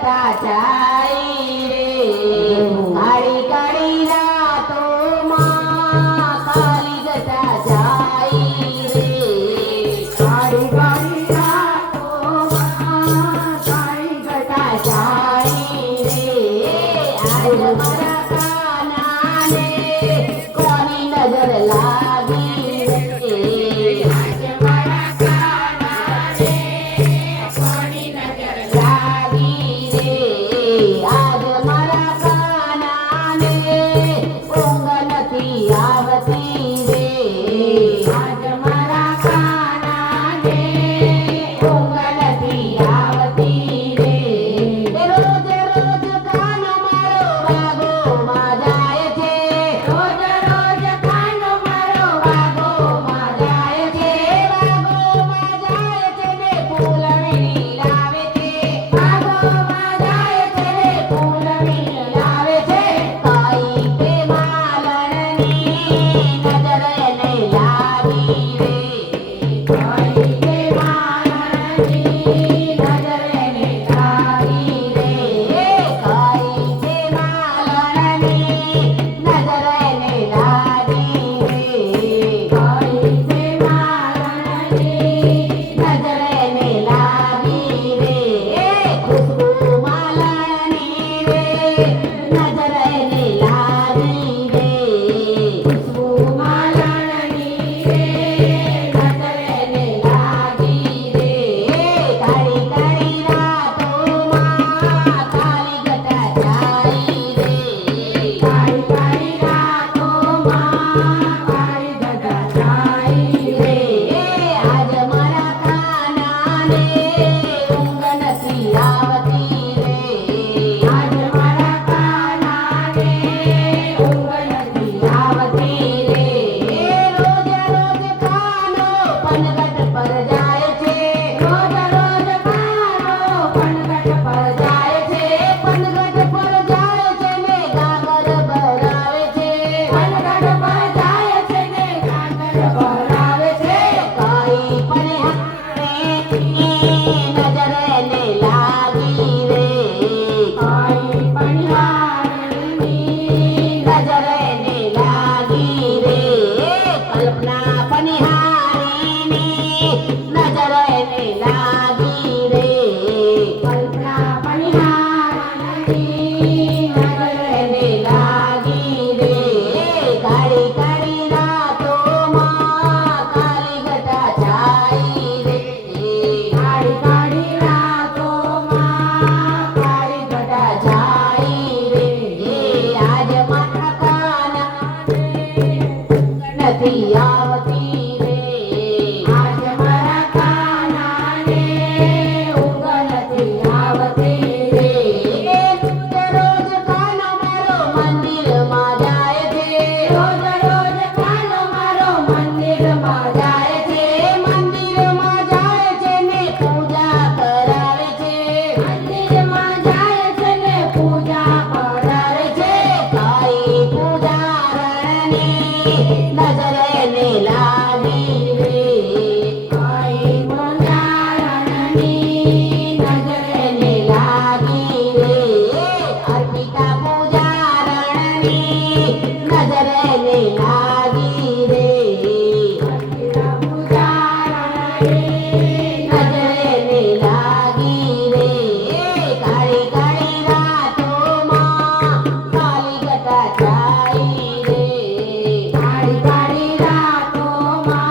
घटा जाई रे काळी काळी रातो मा काली घटा जाई रे काळी काळी रातो मा काळी घटा जाई रे आज मला कानाने कोणी नजर लागी रे आज मला कानाने कोणी नजर लागी रे आज मला कानाने उंगलती आवती रे आज मला कानाने उंगलती आवती रे रोज रोज कान मारो वागो माझाय छे रोज रोज कान मारो वागो माझाय छे ने फूलवीणी लावे छे वागो माझाय छे ने फूलवीणी लावे छे काई पे मालणनी नजर ने लागी रे काई पे मालणनी नजर ने लागी रे काई पे मालणनी नजर ने लागी रे काई पे मालणनी नजर ने लागी रे खुशबू मालणी रे नजर ने लागी रे खुशबू मालणी रे नजर ने लागी रे काळी काळी रातो मा काली घटा जाई रे काळी काळी रातो मा काळी घटा जाई रे आज मला कानाने उंगलती आवती रे आज मला कानाने उंगलती आवती रे रोज रोज कानो पनघट पर जाय छे रोज रोज कानो पनघट पर जाय छे पनघट पर जाय छे ने गागर भरावे छे पनघट पर जाय छे ने गागर भरावे छे काई पण हारे नजर ने लागी रे काई पण हारे नजर ने लागी रे कल्पना पनिहारीनी नजर ने लागी रे कल्पना पनिहारीनी नजर ने लागी रे काळी काळी रातो मा काली घटा जाई रे काळी काळी रातो मा काळी घटा जाई रे आज मला कानाने उंगलती आवती रे आज मला कानाने उंगलती आवती रे रोज रोज कान मारो मंदिर मा जाय छे रोज रोज कान मारो मंदिर मा जाय छे ने पूजा करावे छे मंदिर मा जाय छे ने पूजा करावे छे काई पूजा रણની नजर ने लागी रे काई पूजा रણની नजर ने लागी रे अर्पिता पूजा रણની नजर ने लागी रे अर्पिता पूजा रણની नजर ने लागी रे काळी काळी रातो मा काली घटा जाई रे काळी काळी रातो मा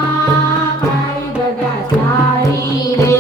काळी घटा जाई रे